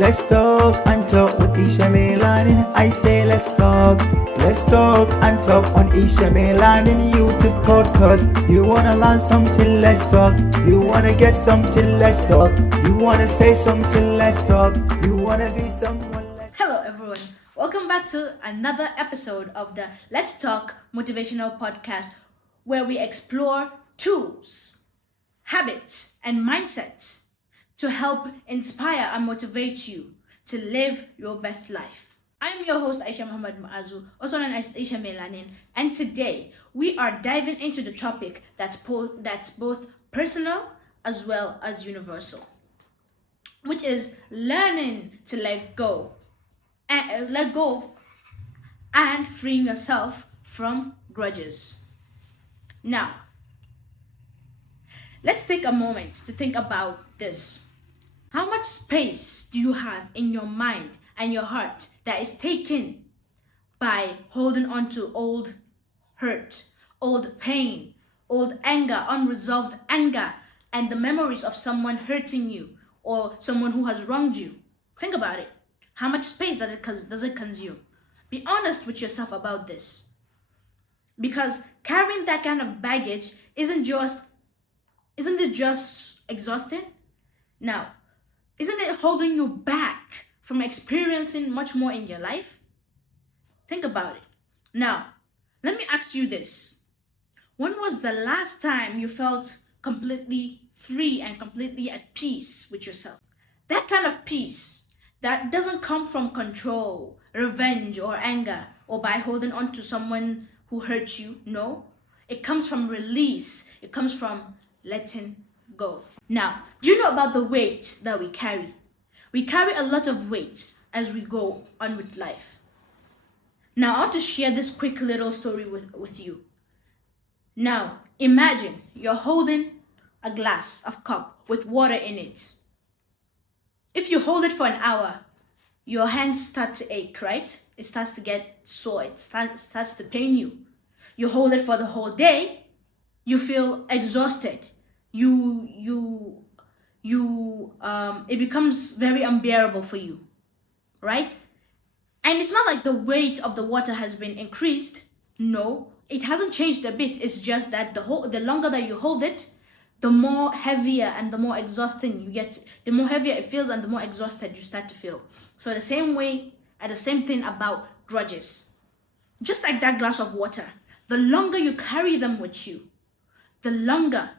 Let's talk and talk with Esha Melanin. I say let's talk and talk on Esha Melanin YouTube podcast. You wanna learn something, let's talk. You wanna get something, let's talk. You wanna say something, let's talk. You wanna be someone, let's talk. Hello everyone, welcome back to another episode of the Let's Talk Motivational Podcast, where we explore tools, habits, and mindsets to help inspire and motivate you to live your best life. I'm your host Esha Muhammad Muazu, also known as Esha Melanin, and today we are diving into the topic that's both personal as well as universal, which is learning to let go and freeing yourself from grudges. Now, let's take a moment to think about this. How much space do you have in your mind and your heart that is taken by holding on to old hurt, old pain, old anger, unresolved anger, and the memories of someone hurting you or someone who has wronged you? Think about it. How much space does it consume? Be honest with yourself about this. Because carrying that kind of baggage isn't it just exhausting? Now, isn't it holding you back from experiencing much more in your life? Think about it. Now, let me ask you this. When was the last time you felt completely free and completely at peace with yourself? That kind of peace that doesn't come from control, revenge, or anger, or by holding on to someone who hurt you. No, it comes from release. It comes from letting go. Now, do you know about the weight that we carry? We carry a lot of weight as we go on with life. Now, I want to share this quick little story with you. Now, imagine you're holding a glass of cup with water in it. If you hold it for an hour, your hands start to ache, right? It starts to get sore. It starts to pain you. You hold it for the whole day, you feel exhausted. It becomes very unbearable for you, right? And it's not like the weight of the water has been increased. No, it hasn't changed a bit. It's just that the longer that you hold it, the more heavier and the more exhausting you get. The more heavier it feels and the more exhausted you start to feel. So the same way, and the same thing about grudges. Just like that glass of water, the longer you carry them with you, the longer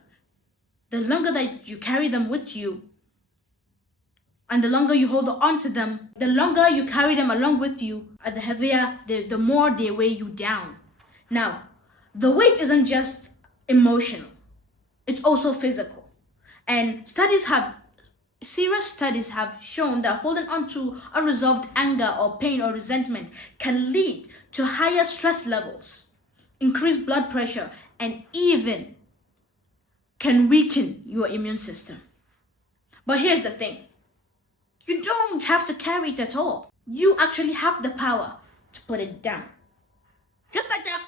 that you carry them with you, and the longer you hold on to them, the longer you carry them along with you, the heavier, the more they weigh you down. Now, the weight isn't just emotional, it's also physical. And serious studies have shown that holding on to unresolved anger or pain or resentment can lead to higher stress levels, increased blood pressure, and even can weaken your immune system. But here's the thing. You don't have to carry it at all. You actually have the power to put it down. Just like that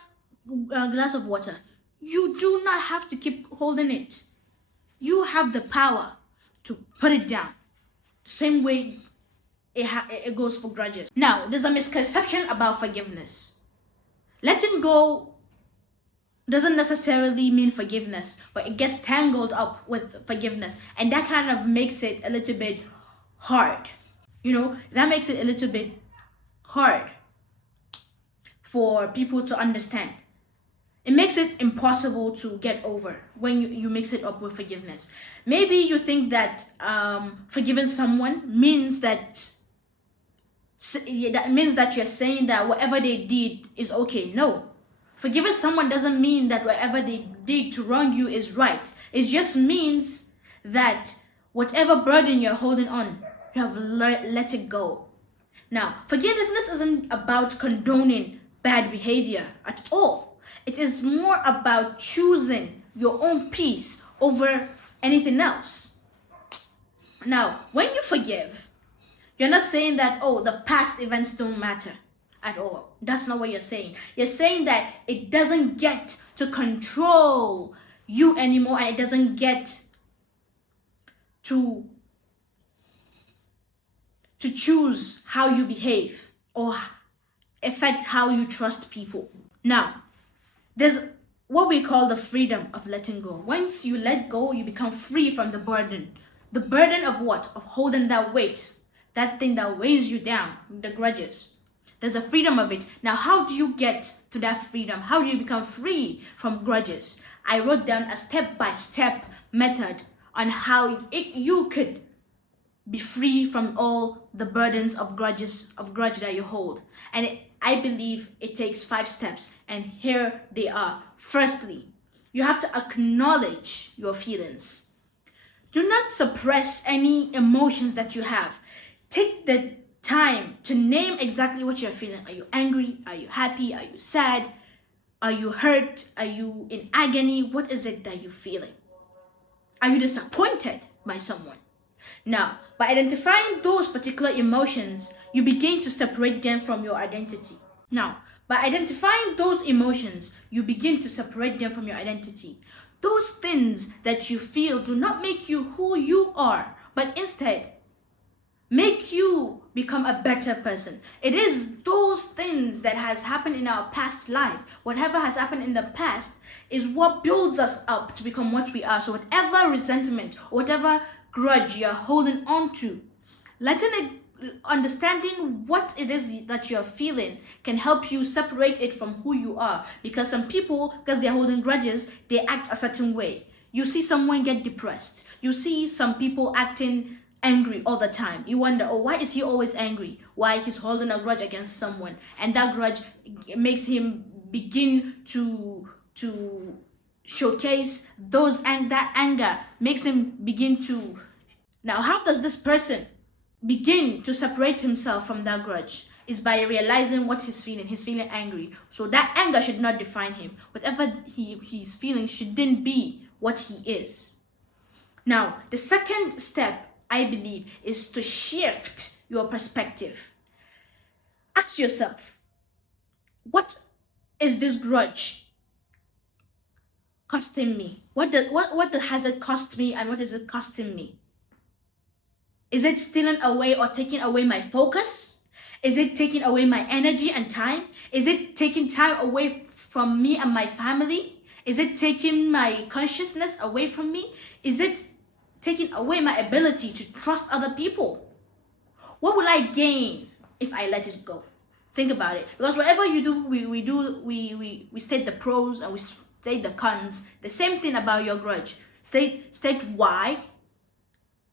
glass of water. You do not have to keep holding it. You have the power to put it down. Same way it goes for grudges. Now, there's a misconception about forgiveness. Letting go doesn't necessarily mean forgiveness, but it gets tangled up with forgiveness, and that kind of makes it a little bit hard. That makes it a little bit hard for people to understand. It makes it impossible to get over when you mix it up with forgiveness. Maybe you think that forgiving someone means that you're saying that whatever they did is okay. No. Forgiving someone doesn't mean that whatever they did to wrong you is right. It just means that whatever burden you're holding on, you have let it go. Now, forgiveness isn't about condoning bad behavior at all. It is more about choosing your own peace over anything else. Now, when you forgive, you're not saying that, the past events don't matter at all. That's not what you're saying. You're saying that it doesn't get to control you anymore, and it doesn't get to to choose how you behave or affect how you trust people. Now, there's what we call the freedom of letting go. Once you let go, you become free from the burden. The burden of what? Of holding that weight, that thing that weighs you down, the grudges. There's a freedom of it. Now, how do you get to that freedom? How do you become free from grudges? I wrote down a step-by-step method on how you could be free from all the burdens of grudge that you hold. And I believe it takes 5 steps, and here they are. Firstly, you have to acknowledge your feelings. Do not suppress any emotions that you have. Take the time to name exactly what you're feeling. Are you angry? Are you happy? Are you sad? Are you hurt? Are you in agony? What is it that you're feeling? Are you disappointed by someone? Now, by identifying those particular emotions, you begin to separate them from your identity. Now, by identifying those emotions, you begin to separate them from your identity. Those things that you feel do not make you who you are, but instead make you become a better person. It is those things that has happened in our past life. Whatever has happened in the past is what builds us up to become what we are. So whatever resentment, whatever grudge you're holding on to, understanding what it is that you're feeling can help you separate it from who you are. Because some people, because they're holding grudges, they act a certain way. You see someone get depressed. You see some people acting angry all the time. You wonder, oh, why is he always angry? Why? He's holding a grudge against someone, and that grudge makes him begin to showcase that anger makes him begin to. Now, how does this person begin to separate himself from that grudge? Is by realizing what he's feeling. He's feeling angry, so that anger should not define him. Whatever he's feeling shouldn't be what he is. Now, the second step, I believe, is to shift your perspective. Ask yourself, what is this grudge costing me? What has it cost me, and what is it costing me? Is it stealing away or taking away my focus? Is it taking away my energy and time? Is it taking time away from me and my family? Is it taking my consciousness away from me? Is it taking away my ability to trust other people? What will I gain if I let it go? Think about it. Because whatever you do, we state the pros and we state the cons. The same thing about your grudge. State why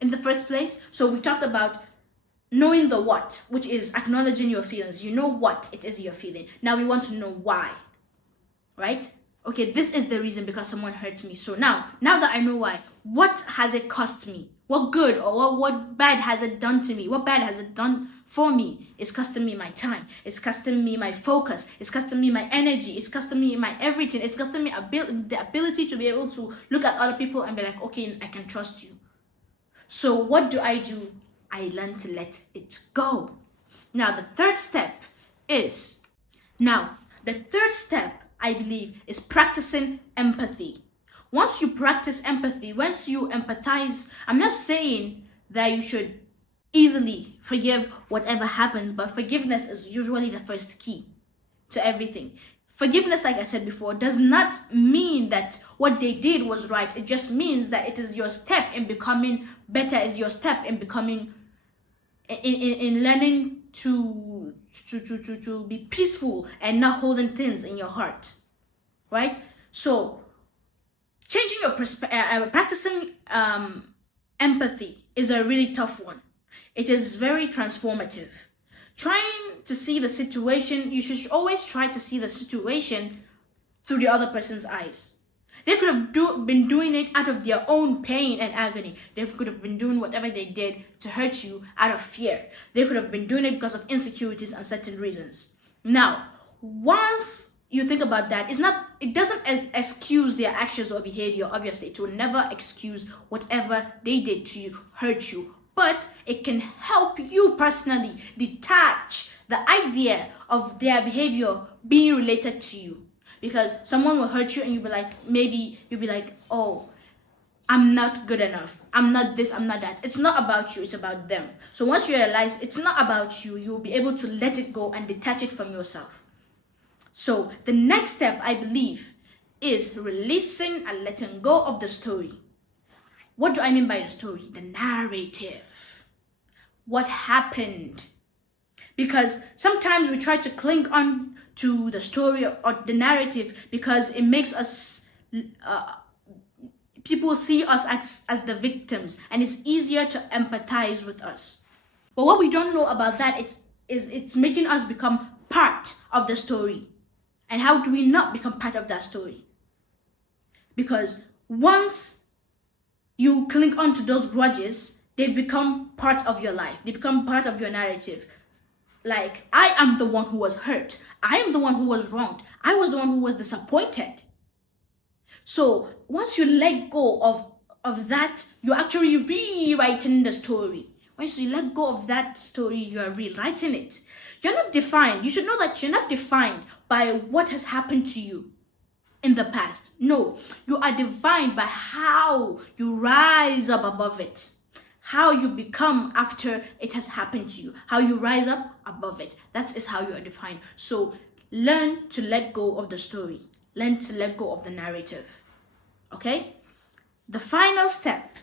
in the first place. So we talked about knowing the what, which is acknowledging your feelings. You know what it is you're feeling. Now we want to know why, right? Okay, this is the reason, because someone hurt me. So now that I know why, what has it cost me? What good or what bad has it done to me? What bad has it done for me? It's costing me my time. It's costing me my focus. It's costing me my energy. It's costing me my everything. It's costing me the ability to be able to look at other people and be like, okay, I can trust you. So what do? I learn to let it go. Now the third step, I believe, is practicing empathy. Once you practice empathy, once you empathize, I'm not saying that you should easily forgive whatever happens, but forgiveness is usually the first key to everything. Forgiveness, like I said before, does not mean that what they did was right. It just means that it is your step in becoming better, is your step in becoming, in learning to be peaceful and not holding things in your heart, right? So changing your practicing empathy is a really tough one. It is very transformative. Trying to see the situation, you should always try to see the situation through the other person's eyes. They could have been doing it out of their own pain and agony. They could have been doing whatever they did to hurt you out of fear. They could have been doing it because of insecurities and certain reasons. Now, once you think about that, it doesn't excuse their actions or behavior. Obviously, it will never excuse whatever they did to you, hurt you. But it can help you personally detach the idea of their behavior being related to you. Because someone will hurt you and you'll be like, oh, I'm not good enough, I'm not this, I'm not that. It's not about you, it's about them. So once you realize it's not about you, you'll be able to let it go and detach it from yourself. So the next step, I believe, is releasing and letting go of the story. What do I mean by the story? The narrative. What happened? Because sometimes we try to cling on to the story or the narrative because it makes us, people see us as the victims, and it's easier to empathize with us. But what we don't know about that, it's making us become part of the story. And how do we not become part of that story? Because once you cling on to those grudges, they become part of your life. They become part of your narrative. Like, I am the one who was hurt. I am the one who was wronged. I was the one who was disappointed. So once you let go of that, you're actually rewriting the story. Once you let go of that story, you are rewriting it. You're not defined. You should know that you're not defined by what has happened to you in the past. No, you are defined by how you rise up above it, how you become after it has happened to you, how you rise up above it. That is how you are defined. So learn to let go of the story. Learn to let go of the narrative. Okay? The final step,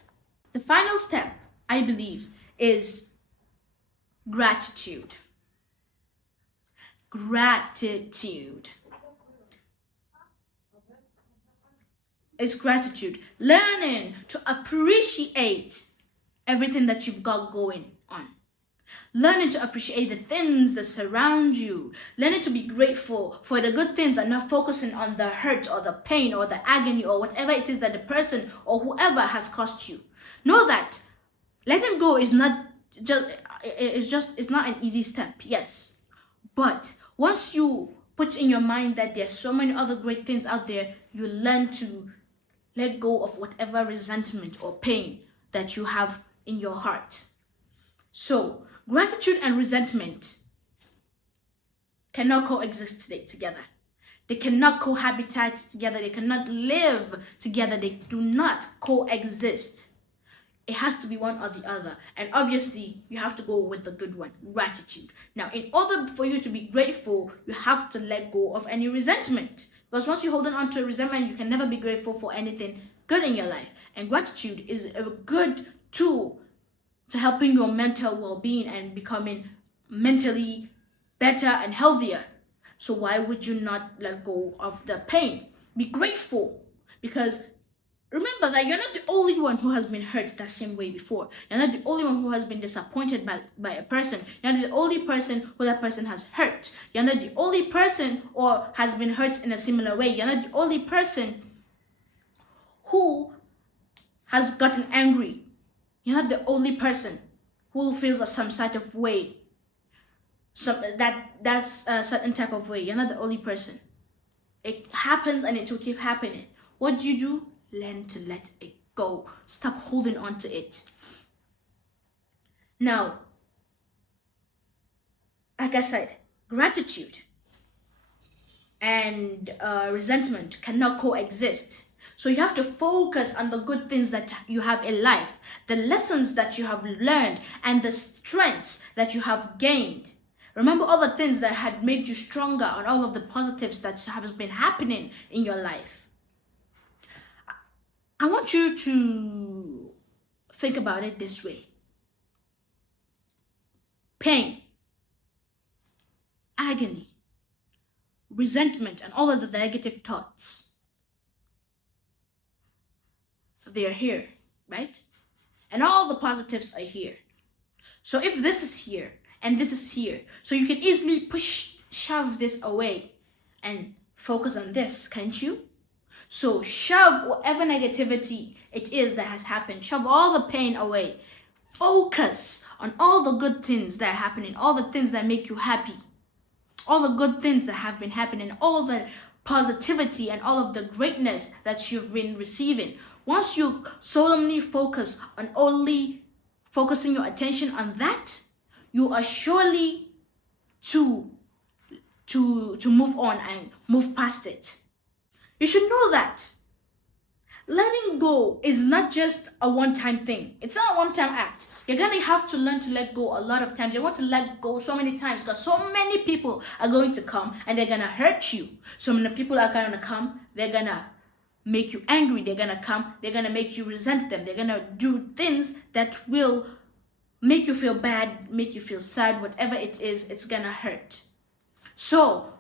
I believe, is gratitude. Gratitude. It's gratitude. Learning to appreciate everything that you've got going on. Learning to appreciate the things that surround you. Learning to be grateful for the good things and not focusing on the hurt or the pain or the agony or whatever it is that the person or whoever has caused you. Know that letting go is not it's not an easy step, yes. But once you put in your mind that there's so many other great things out there, you learn to let go of whatever resentment or pain that you have in your heart. So, gratitude and resentment cannot coexist together. They cannot cohabitate together. They cannot live together. They do not coexist. It has to be one or the other. And obviously, you have to go with the good one, gratitude. Now, in order for you to be grateful, you have to let go of any resentment. Because once you're holding on to resentment, you can never be grateful for anything good in your life. And gratitude is a good tool to helping your mental well-being and becoming mentally better and healthier. So why would you not let go of the pain? Be grateful, because remember that you're not the only one who has been hurt that same way before. You're not the only one who has been disappointed by a person. You're not the only person who that person has hurt. You're not the only person or has been hurt in a similar way. You're not the only person who has gotten angry. You're not the only person who feels some sort of way. That's a certain type of way. You're not the only person. It happens and it will keep happening. What do? Learn to let it go. Stop holding on to it. Now, like I said, gratitude and resentment cannot coexist. So you have to focus on the good things that you have in life, the lessons that you have learned, and the strengths that you have gained. Remember all the things that had made you stronger and all of the positives that have been happening in your life. I want you to think about it this way. Pain, agony, resentment, and all of the negative thoughts, they are here, right? And all the positives are here. So if this is here and this is here, so you can easily shove this away and focus on this, can't you? So shove whatever negativity it is that has happened, shove all the pain away. Focus on all the good things that are happening, all the things that make you happy, all the good things that have been happening, all the positivity and all of the greatness that you've been receiving. Once you solemnly focus on only focusing your attention on that, you are surely to move on and move past it. You should know that letting go is not just a one-time thing. It's not a one-time act. You're gonna have to learn to let go a lot of times. You want to let go so many times because so many people are going to come and they're gonna hurt you. So many people are gonna come, they're gonna make you angry. They're gonna come, they're gonna make you resent them. They're gonna do things that will make you feel bad, make you feel sad, whatever it is, it's gonna hurt. So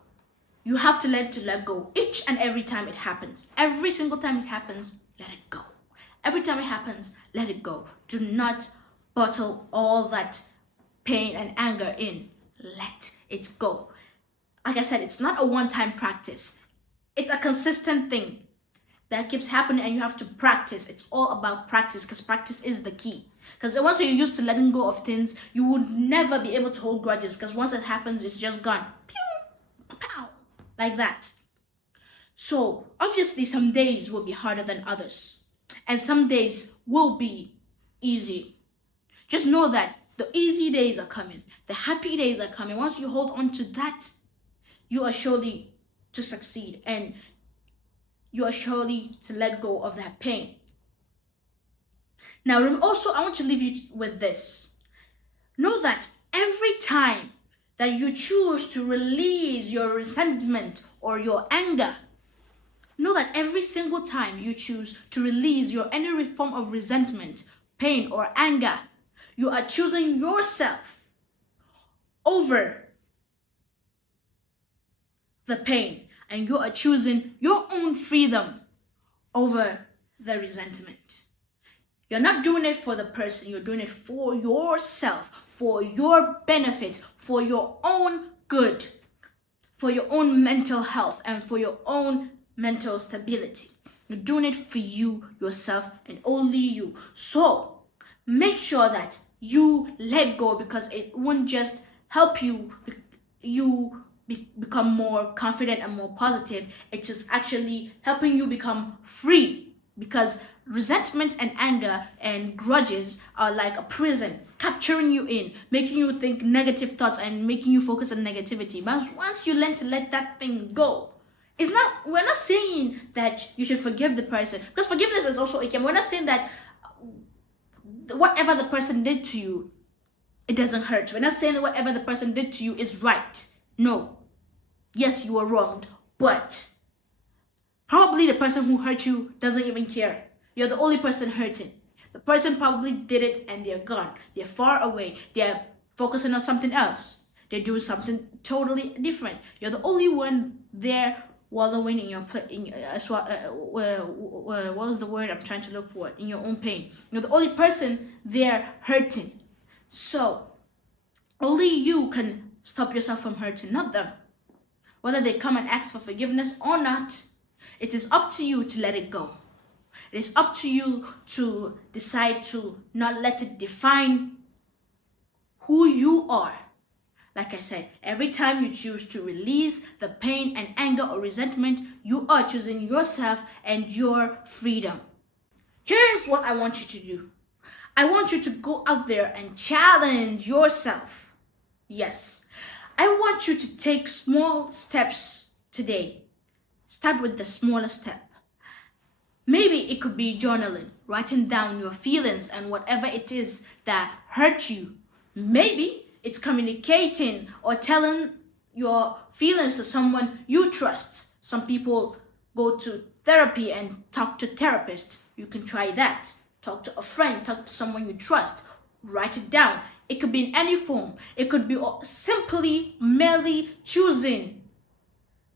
you have to learn to let go each and every time it happens. Every single time it happens, let it go. Every time it happens, let it go. Do not bottle all that pain and anger in. Let it go. Like I said, it's not a one-time practice. It's a consistent thing that keeps happening and you have to practice. It's all about practice because practice is the key. Because once you're used to letting go of things, you would never be able to hold grudges because once it happens, it's just gone. Pew, pow. Like that. So obviously some days will be harder than others and some days will be easy. Just know that the easy days are coming, the happy days are coming. Once you hold on to that, you are surely to succeed and you are surely to let go of that pain. Now also I want to leave you with this. Know that every time that you choose to release your resentment or your anger, know that every single time you choose to release your any form of resentment, pain, or anger, you are choosing yourself over the pain and you are choosing your own freedom over the resentment. You're not doing it for the person, you're doing it for yourself, for your benefit, for your own good, for your own mental health, and for your own mental stability. You're doing it for you, yourself, and only you. So make sure that you let go because it won't just help you become more confident and more positive. It's just actually helping you become free because resentment and anger and grudges are like a prison, capturing you in, making you think negative thoughts and making you focus on negativity. But once you learn to let that thing go, we're not saying that you should forgive the person because forgiveness is also okay. We're not saying that whatever the person did to you, it doesn't hurt. We're not saying that whatever the person did to you is right. No. Yes, you were wronged, but probably the person who hurt you doesn't even care. You're the only person hurting. The person probably did it and they're gone. They're far away. They're focusing on something else. They're doing something totally different. You're the only one there wallowing in your what was the word I'm trying to look for? In your own pain. You're the only person there hurting. So only you can stop yourself from hurting, not them. Whether they come and ask for forgiveness or not, it is up to you to let it go. It is up to you to decide to not let it define who you are. Like I said, every time you choose to release the pain and anger or resentment, you are choosing yourself and your freedom. Here's what I want you to do. I want you to go out there and challenge yourself. Yes, I want you to take small steps today. Start with the smallest step. Maybe it could be journaling, writing down your feelings and whatever it is that hurt you. Maybe it's communicating or telling your feelings to someone you trust. Some people go to therapy and talk to therapists. You can try that. Talk to a friend, talk to someone you trust. Write it down. It could be in any form. It could be simply, merely choosing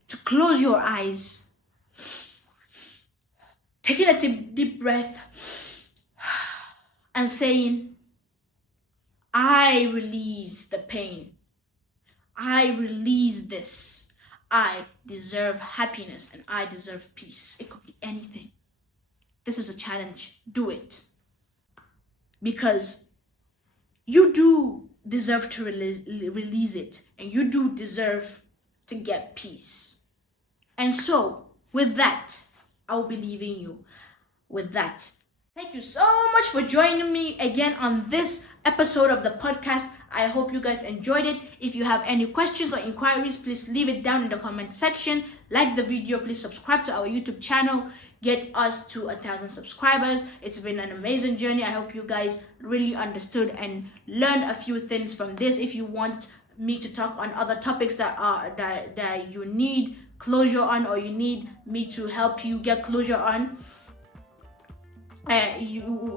to close your eyes. Taking a deep breath and saying, I release the pain. I release this. I deserve happiness and I deserve peace. It could be anything. This is a challenge. Do it. Because you do deserve to release it. And you do deserve to get peace. And so, with that, I will be leaving you with that. Thank you so much for joining me again on this episode of the podcast. I hope you guys enjoyed it. If you have any questions or inquiries, please leave it down in the comment section. Like the video, please subscribe to our YouTube channel. get us to 1,000 subscribers. It's been an amazing journey. I hope you guys really understood and learned a few things from this. If you want me to talk on other topics that you need closure on, or you need me to help you get closure on,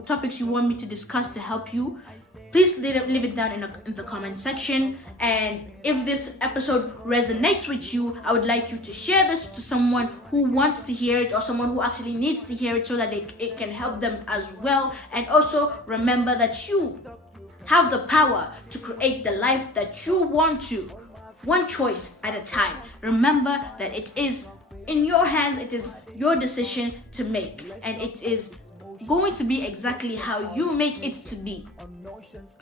topics you want me to discuss to help you, please leave it down in the comment section. And if this episode resonates with you, I would like you to share this to someone who wants to hear it, or someone who actually needs to hear it, so that it can help them as well. And also remember that you have the power to create the life that you want to, one choice at a time. Remember that it is in your hands, it is your decision to make, and it is going to be exactly how you make it to be.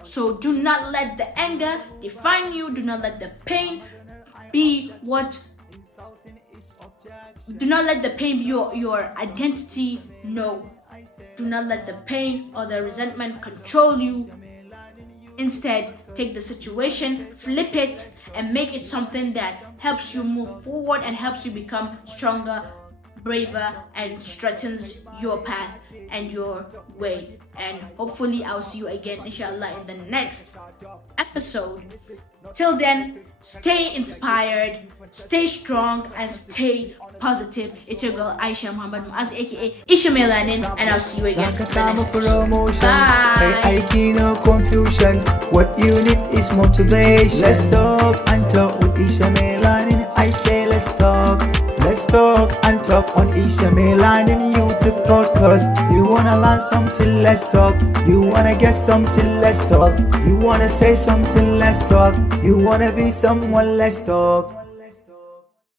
So do not let the anger define you. Do not let the pain be your identity. No, do not let the pain or the resentment control you. Instead, take the situation, flip it, and make it something that helps you move forward and helps you become stronger, braver, and strengthens your path and your way. And hopefully I'll see you again, inshallah, in the next episode. Till then, stay inspired, stay strong, and stay positive. It's your girl Aisha Muhammad Muaz, aka Esha Melanin, and I'll see you again in the next episode. Bye. No confusion. What you need is motivation. Let's talk and talk with Esha Melanin. I say let's talk. Let's talk and talk on Esha Melanin YouTube podcast. You wanna learn something? Let's talk. You wanna get something? Let's talk. You wanna say something? Let's talk. You wanna be someone? Let's talk.